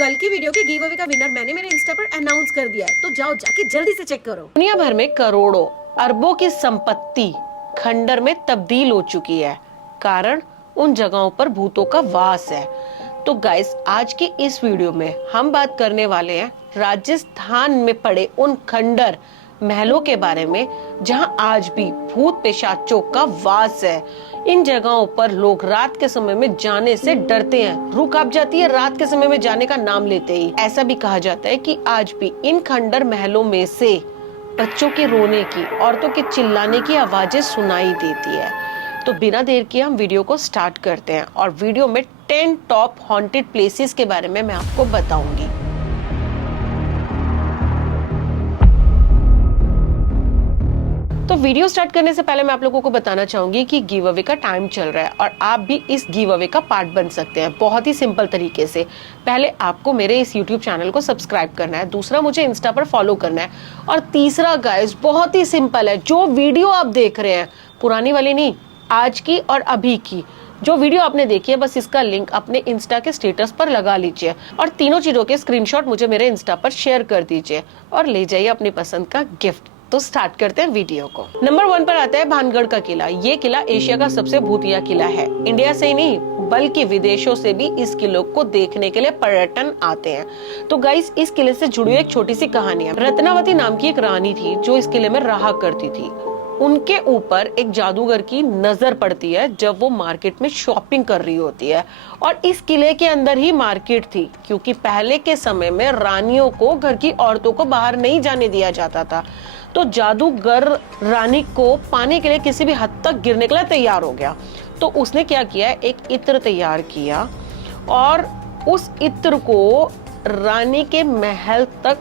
कल की वीडियो के गिव अवे का विनर मैंने मेरे इंस्टा पर अनाउंस कर दिया है, तो जाओ जाके जल्दी से चेक करो। दुनिया भर में करोड़ों अरबों की संपत्ति खंडर में तब्दील हो चुकी है, कारण उन जगहों पर भूतों का वास है। तो गाइस, आज की इस वीडियो में हम बात करने वाले हैं राजस्थान में पड़े उन खंडर महलों के बारे में जहां आज भी भूत पिशाचों का वास है। इन जगहों पर लोग रात के समय में जाने से डरते हैं, रूह कांप जाती है रात के समय में जाने का नाम लेते ही। ऐसा भी कहा जाता है कि आज भी इन खंडर महलों में से बच्चों के रोने की, औरतों के चिल्लाने की आवाजें सुनाई देती है। तो बिना देर किए हम वीडियो को स्टार्ट करते हैं और वीडियो में 10 टॉप हॉन्टेड प्लेसेस के बारे में मैं आपको बताऊंगी। तो वीडियो स्टार्ट करने से पहले मैं आप लोगों को बताना चाहूंगी कि गिव अवे का टाइम चल रहा है और आप भी इस गिव अवे का पार्ट बन सकते हैं बहुत ही सिंपल तरीके से। पहले आपको मेरे इस यूट्यूब चैनल को सब्सक्राइब करना है, दूसरा मुझे इंस्टा पर फॉलो करना है और तीसरा गाइस बहुत ही सिंपल है, जो वीडियो आप देख रहे हैं, पुरानी वाली नहीं, आज की और अभी की जो वीडियो आपने देखी है, बस इसका लिंक अपने इंस्टा के स्टेटस पर लगा लीजिए और तीनों चीजों के स्क्रीनशॉट मुझे मेरे इंस्टा पर शेयर कर दीजिए और ले जाइए अपनी पसंद का गिफ्ट। तो स्टार्ट करते हैं वीडियो को। नंबर 1 पर आता है भानगढ़ का किला। ये किला एशिया का सबसे भूतिया किला है। इंडिया से ही नहीं बल्कि विदेशों से भी इस किले को देखने के लिए पर्यटन आते हैं। तो गाइस, इस किले से जुड़ी एक छोटी सी कहानी है। रत्नावती नाम की एक रानी थी जो इस किले में रहा करती थी। उनके ऊपर एक जादूगर की नजर पड़ती है जब वो मार्केट में शॉपिंग कर रही होती है और इस किले के अंदर ही मार्केट थी, क्योंकि पहले के समय में रानियों को, घर की औरतों को बाहर नहीं जाने दिया जाता था। तो जादूगर रानी को पाने के लिए किसी भी हद तक गिरने के लिए तैयार हो गया। तो उसने क्या किया, एक इत्र तैयार किया और उस इत्र को रानी के महल तक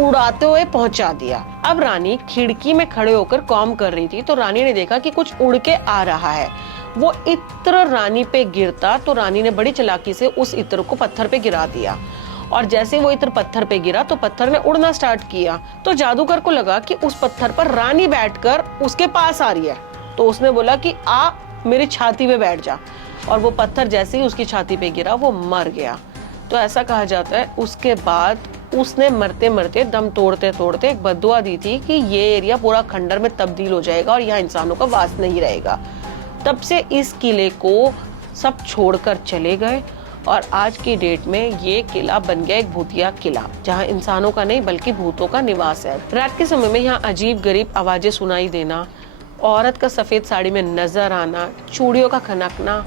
उड़ाते हुए पहुंचा दिया। अब रानी खिड़की में खड़े होकर काम कर रही थी, तो रानी ने देखा कि कुछ उड़ के आ रहा है। वो इत्र रानी पे गिरता तो रानी ने बड़ी चालाकी से उस इत्र को पत्थर पे गिरा दिया और जैसे वो इत्र पत्थर पे गिरा तो पत्थर ने उड़ना स्टार्ट किया। तो जादूगर को लगा कि उस पत्थर पर रानी बैठकर उसके पास आ रही है, तो उसने बोला कि आ मेरी छाती पे बैठ जा, और वो पत्थर जैसे ही उसकी छाती पे गिरा वो मर गया। तो ऐसा कहा जाता है उसके बाद उसने मरते मरते, दम तोड़ते तोड़ते एक बद्दुआ दी थी कि ये एरिया पूरा खंडर में तब्दील हो जाएगा और यहाँ इंसानों का वास नहीं रहेगा। तब से इस किले को सब छोड़कर चले गए और आज की डेट में ये किला बन गया एक भूतिया किला, जहाँ इंसानों का नहीं बल्कि भूतों का निवास है। रात के समय में यहाँ अजीब गरीब आवाजें सुनाई देना, औरत का सफेद साड़ी में नजर आना, चूड़ियों का खनकना,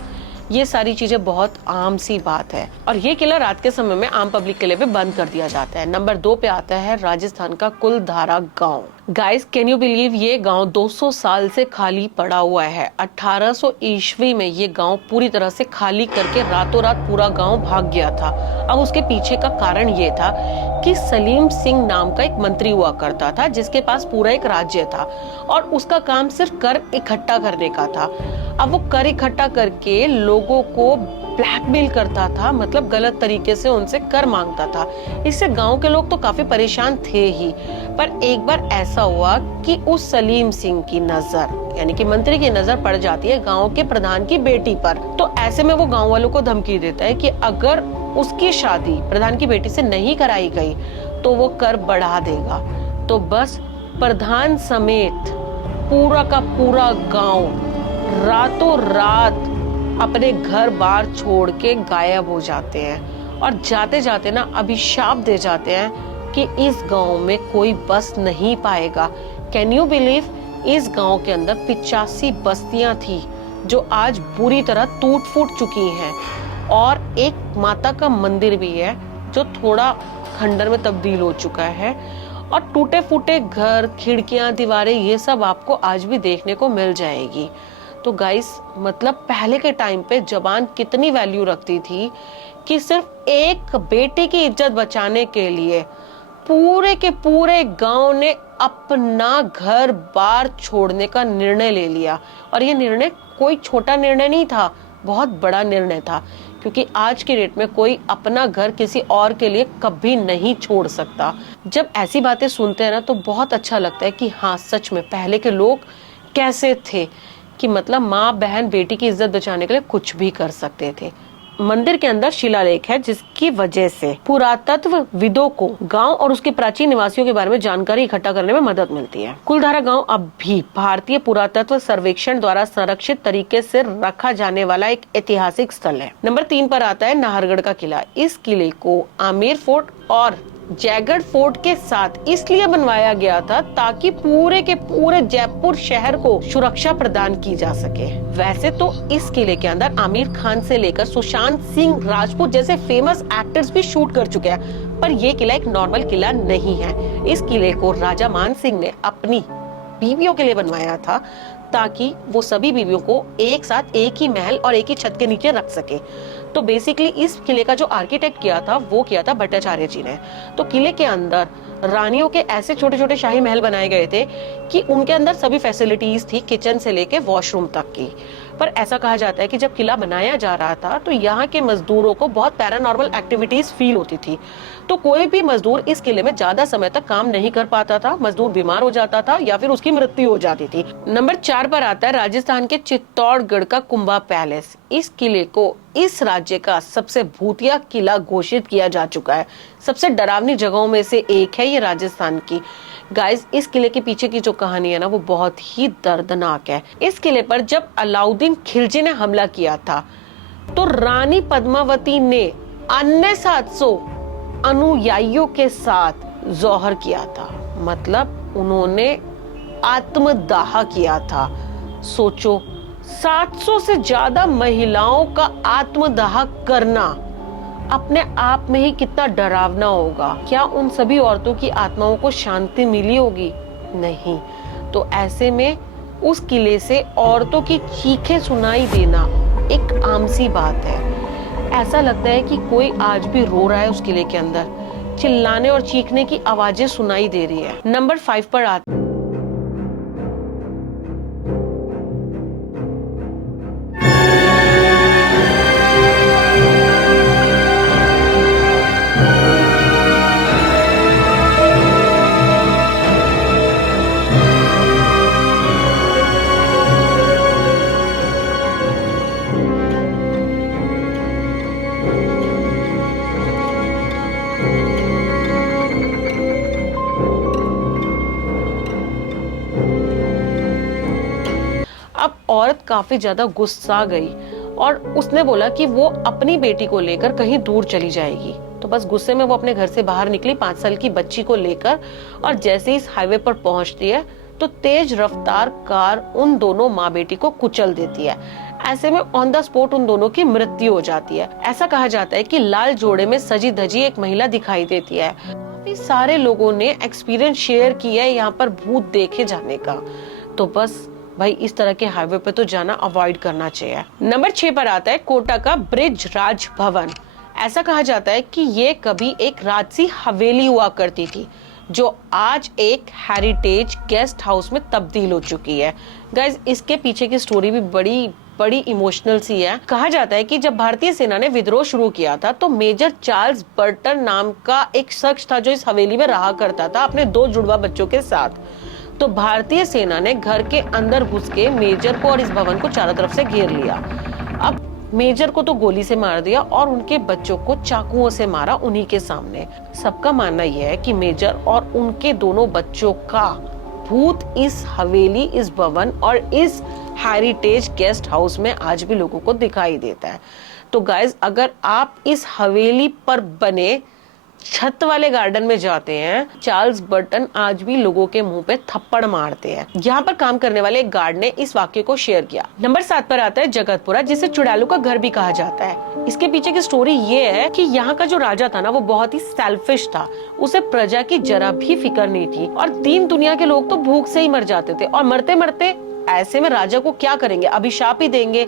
ये सारी चीजें बहुत आम सी बात है और ये किला रात के समय में आम पब्लिक के लिए भी बंद कर दिया जाता है। नंबर 2 पे आता है राजस्थान का कुलधारा गांव। गाइस, कैन यू बिलीव, ये गांव 200 साल से खाली पड़ा हुआ है। 1800 ईस्वी में ये गांव पूरी तरह से खाली करके रातों रात पूरा गांव भाग गया था। अब उसके पीछे का कारण ये था कि सलीम सिंह नाम का एक मंत्री हुआ करता था जिसके पास पूरा एक राज्य था और उसका काम सिर्फ कर इकट्ठा करने का था। अब वो कर इकट्ठा करके लोगों को ब्लैकमेल करता था, मतलब गलत तरीके से उनसे कर मांगता था। इससे गांव के लोग तो काफी परेशान थे ही, पर एक बार ऐसा हुआ कि उस सलीम सिंह की नजर, यानी कि मंत्री की नजर पड़ जाती है गांव के प्रधान की बेटी पर। तो ऐसे में वो गांव वालों को धमकी देता है कि अगर उसकी शादी प्रधान की बेटी से नहीं कराई गई तो वो कर बढ़ा देगा। तो बस प्रधान समेत पूरा का पूरा गांव रातों रात अपने घर बार छोड़ के गायब हो जाते हैं और जाते जाते ना अभिशाप दे जाते हैं कि इस गांव में कोई बस नहीं पाएगा। कैन यू बिलीव, इस गांव के अंदर 85 बस्तियां थी जो आज बुरी तरह टूट फूट चुकी हैं और एक माता का मंदिर भी है जो थोड़ा खंडर में तब्दील हो चुका है और टूटे फूटे घर, खिड़कियां, दीवारें, ये सब आपको आज भी देखने को मिल जाएगी। तो गाइस, मतलब पहले के टाइम पे जबान कितनी वैल्यू रखती थी कि सिर्फ एक बेटे की इज्जत बचाने के लिए पूरे के पूरे गांव ने अपना घर बार छोड़ने का निर्णय ले लिया। और ये निर्णय कोई छोटा निर्णय नहीं था, बहुत बड़ा निर्णय था, क्योंकि आज के डेट में कोई अपना घर किसी और के लिए कभी नहीं छोड़ सकता। जब ऐसी बातें सुनते हैं ना तो बहुत अच्छा लगता है कि हाँ, सच में पहले के लोग कैसे थे कि मतलब माँ बहन बेटी की इज्जत बचाने के लिए कुछ भी कर सकते थे। मंदिर के अंदर शिलालेख है, जिसकी वजह से पुरातत्वविदों को गांव और उसके प्राचीन निवासियों के बारे में जानकारी इकट्ठा करने में मदद मिलती है। कुलधारा गांव अब भी भारतीय पुरातत्व सर्वेक्षण द्वारा संरक्षित तरीके से रखा जाने वाला एक ऐतिहासिक स्थल है। नंबर 3 पर आता है नाहरगढ़ का किला। इस किले को आमेर फोर्ट और जयगढ़ फोर्ट के साथ इसलिए बनवाया गया था ताकि पूरे के पूरे जयपुर शहर को सुरक्षा प्रदान की जा सके। वैसे तो इस किले के अंदर आमिर खान से लेकर सुशांत सिंह राजपूत जैसे फेमस एक्टर्स भी शूट कर चुके हैं, पर यह किला एक नॉर्मल किला नहीं है। इस किले को राजा मान सिंह ने अपनी बीवियों के लिए बनवाया था ताकि वो सभी बीवियों को एक साथ एक ही महल और एक ही छत के नीचे रख सके। तो बेसिकली इस किले का जो आर्किटेक्ट किया था वो किया था भट्टाचार्य जी ने। तो किले के अंदर रानियों के ऐसे छोटे छोटे शाही महल बनाए गए थे कि उनके अंदर सभी फैसिलिटीज थी, किचन से लेके वॉशरूम तक की। पर ऐसा कहा जाता है कि जब किला बनाया जा रहा था तो यहाँ के मजदूरों को बहुत पैरानॉर्मल एक्टिविटीज फील होती थी। तो कोई भी मजदूर इस किले में ज्यादा समय तक काम नहीं कर पाता था, मजदूर बीमार हो जाता था या फिर उसकी मृत्यु हो जाती थी। नंबर 4 पर आता है राजस्थान के चित्तौड़गढ़ का कुंभा पैलेस। इस किले को इस राज्य का सबसे भूतिया किला घोषित किया जा चुका है। सबसे डरावनी जगहों में से एक है ये राजस्थान की। गाइस, इस किले के पीछे की जो कहानी है ना वो बहुत ही दर्दनाक है। इस किले पर जब अलाउद्दीन खिलजी ने हमला किया था तो रानी पद्मावती ने अन्य 700 अनुयायियों के साथ जौहर किया था, मतलब उन्होंने आत्मदाह किया था। सोचो, 700 से ज्यादा महिलाओं का आत्मदाह करना अपने आप में ही कितना डरावना होगा। क्या उन सभी औरतों की आत्माओं को शांति मिली होगी? नहीं। तो ऐसे में उस किले से औरतों की चीखें सुनाई देना एक आम सी बात है। ऐसा लगता है कि कोई आज भी रो रहा है उस किले के अंदर, चिल्लाने और चीखने की आवाजें सुनाई दे रही है। नंबर 5 पर आता है अब औरत काफी ज्यादा गुस्सा गई और उसने बोला कि वो अपनी बेटी को लेकर कहीं दूर चली जाएगी। तो बस गुस्से में वो अपने घर से बाहर निकली 5 साल की बच्ची को लेकर, और जैसे ही इस हाईवे पर पहुंचती है तो तेज रफ्तार कार उन दोनों माँ बेटी को कुचल देती है। ऐसे में ऑन द स्पॉट उन दोनों की मृत्यु हो जाती है। ऐसा कहा जाता है कि लाल जोड़े में सजी धजी एक महिला दिखाई देती है। काफी सारे लोगों ने एक्सपीरियंस शेयर किया है यहाँ पर भूत देखे जाने का। तो बस भाई, इस तरह के हाईवे पे तो जाना अवॉइड करना चाहिए। नंबर 6 पर आता है कोटा का ब्रिज राज भवन। ऐसा कहा जाता है कि ये कभी एक राजसी हवेली हुआ करती थी जो आज एक हेरिटेज गेस्ट हाउस में तब्दील हो चुकी है। गाइस, इसके पीछे की स्टोरी भी बड़ी इमोशनल सी है। कहा जाता है कि जब भारतीय सेना ने विद्रोह शुरू किया था तो मेजर चार्ल्स बर्टन नाम का एक शख्स था जो इस हवेली में रहा करता था अपने 2 जुड़वा बच्चों के साथ। तो भारतीय सेना ने घर के अंदर घुस के मेजर को और इस भवन को चारों तरफ से घेर लिया। अब मेजर को तो गोली से मार दिया और उनके बच्चों को चाकुओं से मारा उन्हीं के सामने। सबका मानना यह है कि मेजर और उनके दोनों बच्चों का भूत इस हवेली, इस भवन और इस हेरिटेज गेस्ट हाउस में आज भी लोगों को दिखाई देता है। तो गाइस, अगर आप इस हवेली पर बने छत वाले गार्डन में जाते हैं, चार्ल्स बर्टन आज भी लोगों के मुंह पे थप्पड़ मारते हैं। यहाँ पर काम करने वाले एक गार्ड ने इस वाक्य को शेयर किया। नंबर 7 पर आता है जगतपुरा, जिसे चुड़ैलों का घर भी कहा जाता है। इसके पीछे की स्टोरी ये है कि यहाँ का जो राजा था ना वो बहुत ही सेल्फिश था। उसे प्रजा की जरा भी फिक्र नहीं थी और दीन दुनिया के लोग तो भूख से ही मर जाते थे, और मरते मरते ऐसे में राजा को क्या करेंगे, अभिशाप ही देंगे।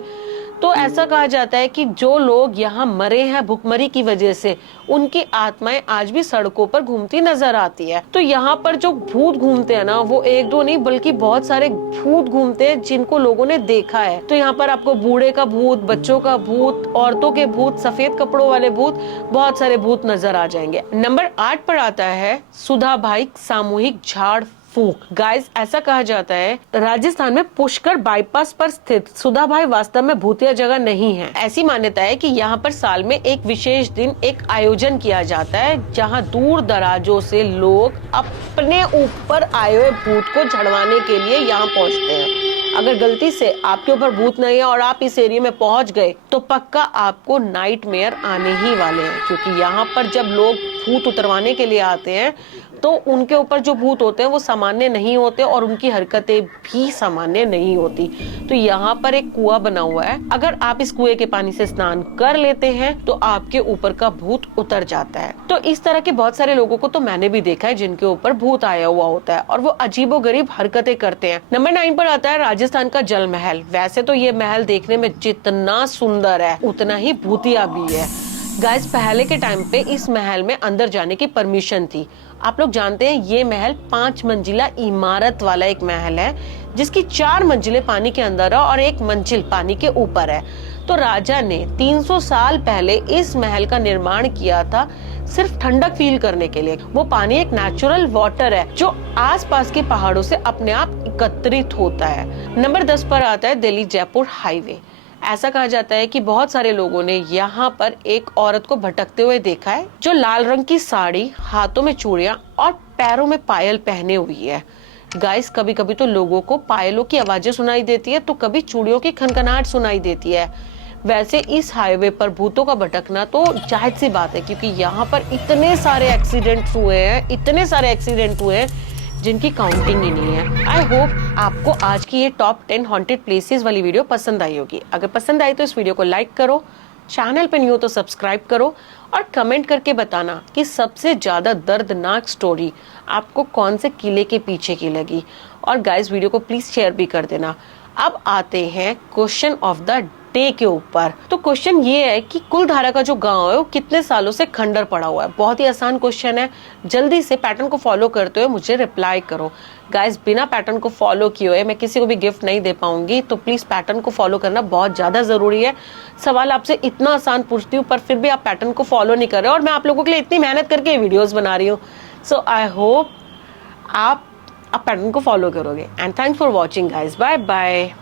तो ऐसा कहा जाता है कि जो लोग यहाँ मरे हैं भुखमरी की वजह से, उनकी आत्माएं आज भी सड़कों पर घूमती नजर आती है। तो यहाँ पर जो भूत घूमते हैं ना वो 1-2 नहीं बल्कि बहुत सारे भूत घूमते हैं जिनको लोगों ने देखा है। तो यहाँ पर आपको बूढ़े का भूत, बच्चों का भूत, औरतों के भूत, सफेद कपड़ों वाले भूत, बहुत सारे भूत नजर आ जाएंगे। नंबर 8 पर आता है सुधाबाई सामूहिक झाड़ फूंक। गाइस, ऐसा कहा जाता है राजस्थान में पुष्कर बाईपास पर स्थित सुधाभाई वास्तव में भूतिया जगह नहीं है। ऐसी मान्यता है कि यहाँ पर साल में एक विशेष दिन एक आयोजन किया जाता है जहाँ दूर दराजों से लोग अपने ऊपर आए हुए भूत को झड़वाने के लिए यहाँ पहुँचते हैं। अगर गलती से आपके ऊपर भूत नहीं है और आप इस एरिया में पहुंच गए तो पक्का आपको नाइटमेयर आने ही वाले हैं, क्योंकि यहाँ पर जब लोग भूत उतरवाने के लिए आते हैं तो उनके ऊपर जो भूत होते हैं वो सामान्य नहीं होते और उनकी हरकतें भी सामान्य नहीं होती। तो यहाँ पर एक कुआं बना हुआ है, अगर आप इस कुएं के पानी से स्नान कर लेते हैं तो आपके ऊपर का भूत उतर जाता है। तो इस तरह के बहुत सारे लोगों को तो मैंने भी देखा है जिनके ऊपर भूत आया हुआ होता है और वो अजीबोगरीब हरकतें करते हैं। नंबर 9 पर आता है राजस्थान का जल महल। वैसे तो ये महल देखने में जितना सुंदर है उतना ही भूतिया भी है। गाइस, पहले के टाइम पे इस महल में अंदर जाने की परमिशन थी। आप लोग जानते हैं ये महल 5 मंजिला इमारत वाला एक महल है जिसकी 4 मंजिलें पानी के अंदर है और 1 मंजिल पानी के ऊपर है। तो राजा ने 300 साल पहले इस महल का निर्माण किया था सिर्फ ठंडक फील करने के लिए। वो पानी एक नेचुरल वाटर है जो आसपास के पहाड़ों से अपने आप एकत्रित होता है। नंबर 10 पर आता है दिल्ली जयपुर हाईवे। ऐसा कहा जाता है कि बहुत सारे लोगों ने यहाँ पर एक औरत को भटकते हुए देखा है जो लाल रंग की साड़ी, हाथों में चूड़ियां और पैरों में पायल पहने हुई है। गाइस, कभी कभी तो लोगों को पायलों की आवाजें सुनाई देती है तो कभी चूड़ियों की खनखनाहट सुनाई देती है। वैसे इस हाईवे पर भूतों का भटकना तो जाहिर सी बात है, क्योंकि यहाँ पर इतने सारे एक्सीडेंट हुए हैं जिनकी काउंटिंग ही नहीं है। आई होप आपको आज की ये टॉप 10 हॉन्टेड प्लेसेस वाली वीडियो पसंद आई होगी। अगर पसंद आई तो इस वीडियो को लाइक करो, चैनल पे न्यू हो तो सब्सक्राइब करो और कमेंट करके बताना कि सबसे ज्यादा दर्दनाक स्टोरी आपको कौन से किले के पीछे की लगी। और गाइस, वीडियो को प्लीज शेयर भी कर देना। अब आते हैं क्वेश्चन ऑफ द डे के ऊपर। तो क्वेश्चन ये है कि कुलधारा का जो गांव है वो कितने सालों से खंडर पड़ा हुआ है। बहुत ही आसान क्वेश्चन है, जल्दी से पैटर्न को फॉलो करते हुए मुझे रिप्लाई करो। गाइस, बिना पैटर्न को फॉलो किए हुए मैं किसी को भी गिफ्ट नहीं दे पाऊंगी, तो प्लीज पैटर्न को फॉलो करना बहुत ज्यादा जरूरी है। सवाल आपसे इतना आसान पूछती हूँ पर फिर भी आप पैटर्न को फॉलो नहीं कर रहे और मैं आप लोगों के लिए इतनी मेहनत करके वीडियोस बना रही हूँ। सो आई होप आप पैटर्न को फॉलो करोगे। And thanks for watching guys, bye bye.